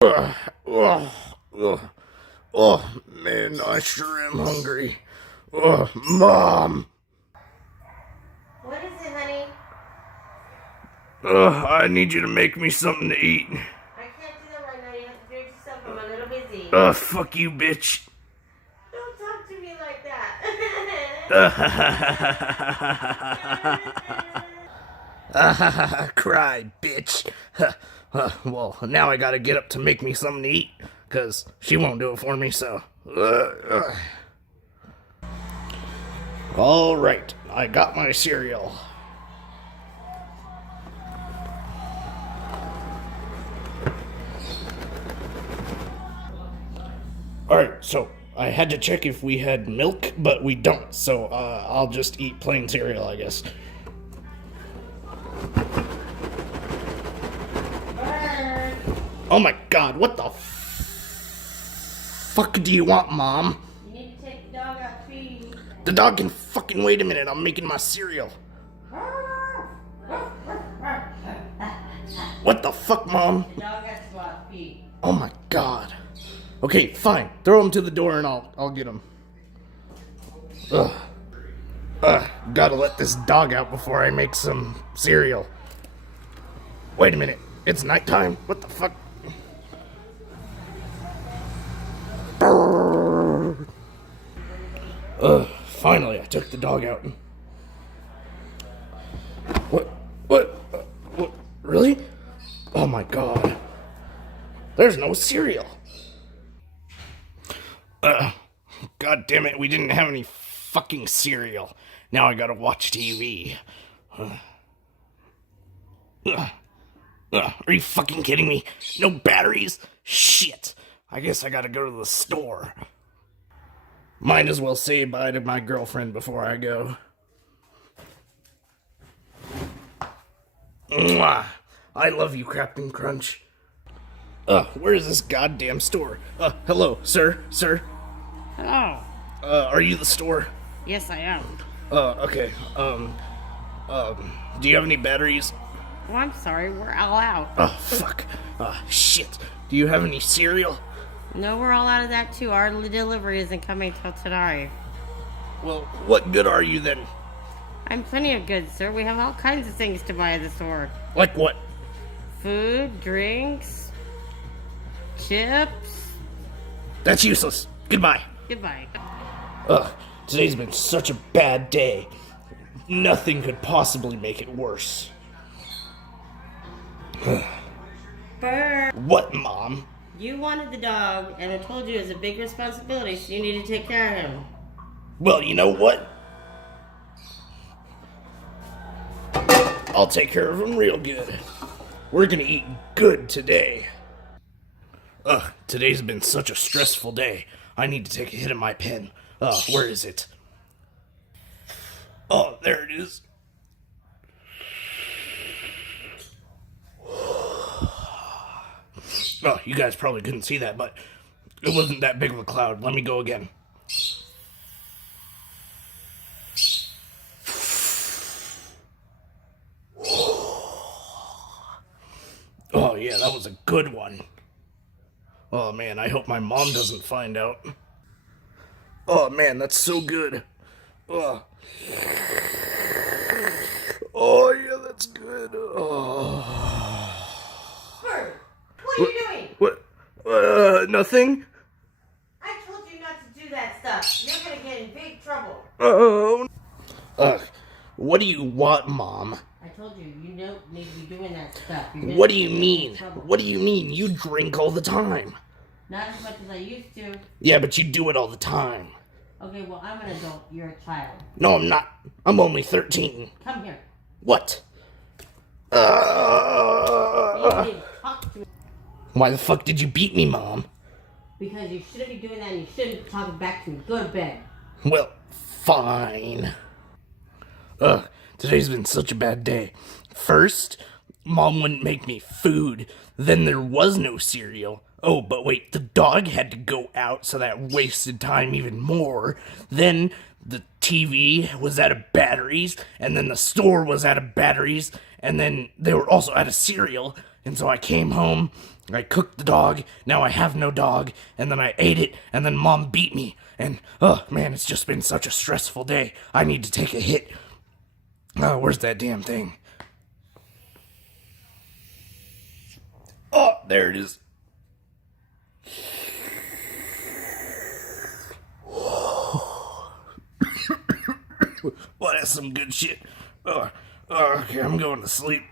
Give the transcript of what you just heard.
Ugh, ugh, ugh. Oh, man, I sure am hungry. Mom. What is it, honey? I need you to make me something to eat. I can't do that right now. You have to do it yourself. I'm a little busy. Fuck you, bitch. Don't talk to me like that. Cry, bitch. Well, now I gotta get up to make me something to eat, because she won't do it for me, so. Alright, I got my cereal. Alright, so I had to check if we had milk, but we don't, so I'll just eat plain cereal, I guess. Oh my god, what the fuck do you want, Mom? You need to take the dog out to feed. The dog can fucking wait a minute, I'm making my cereal. What the fuck, Mom? The dog has to go out to feed. Oh my god. Okay, fine. Throw him to the door and I'll get him. Ugh. Gotta let this dog out before I make some cereal. Wait a minute. It's nighttime? What the fuck? Finally, I took the dog out. What? Really? Oh my god. There's no cereal. God damn it, we didn't have any fucking cereal. Now I gotta watch TV. Are you fucking kidding me? No batteries? Shit. I guess I gotta go to the store. Might as well say bye to my girlfriend before I go. Mwah. I love you, Captain Crunch. Where is this goddamn store? Hello, sir? Hello. Are you the store? Yes, I am. Okay. Do you have any batteries? Oh, I'm sorry. We're all out. Oh, fuck. Shit. Do you have any cereal? No, we're all out of that, too. Our delivery isn't coming till today. Well, what good are you then? I'm plenty of good, sir. We have all kinds of things to buy at the store. Like what? Food, drinks, chips. That's useless. Goodbye. Goodbye. Today's been such a bad day. Nothing could possibly make it worse. Bird. What, Mom? You wanted the dog, and I told you it was a big responsibility, so you need to take care of him. Well, you know what? I'll take care of him real good. We're gonna eat good today. Today's been such a stressful day. I need to take a hit of my pen. Where is it? Oh, there it is. Oh, you guys probably couldn't see that, but it wasn't that big of a cloud. Let me go again. Oh, yeah, that was a good one. Oh, man, I hope my mom doesn't find out. Oh, man, that's so good. Oh, yeah, that's good. Bird, what are you doing? What? Nothing? I told you not to do that stuff. You're gonna get in big trouble. Oh. What do you want, Mom? I told you, you don't need to be doing that stuff. What do you mean? What do you mean? You drink all the time. Not as much as I used to. Yeah, but you do it all the time. Okay, well, I'm an adult. You're a child. No, I'm not. I'm only 13. Come here. What? You need to talk to me. Why the fuck did you beat me, Mom? Because you shouldn't be doing that and you shouldn't be talking back to me. Go to bed. Well, fine. Today's been such a bad day. First, Mom wouldn't make me food. Then there was no cereal. Oh, but wait, the dog had to go out, so that wasted time even more. Then the TV was out of batteries, and then the store was out of batteries, and then they were also out of cereal, And so I came home, I cooked the dog, now I have no dog, and then I ate it, and then Mom beat me. And, oh man, it's just been such a stressful day. I need to take a hit. Where's that damn thing? Oh, there it is. Well, that's some good shit. Okay, I'm going to sleep.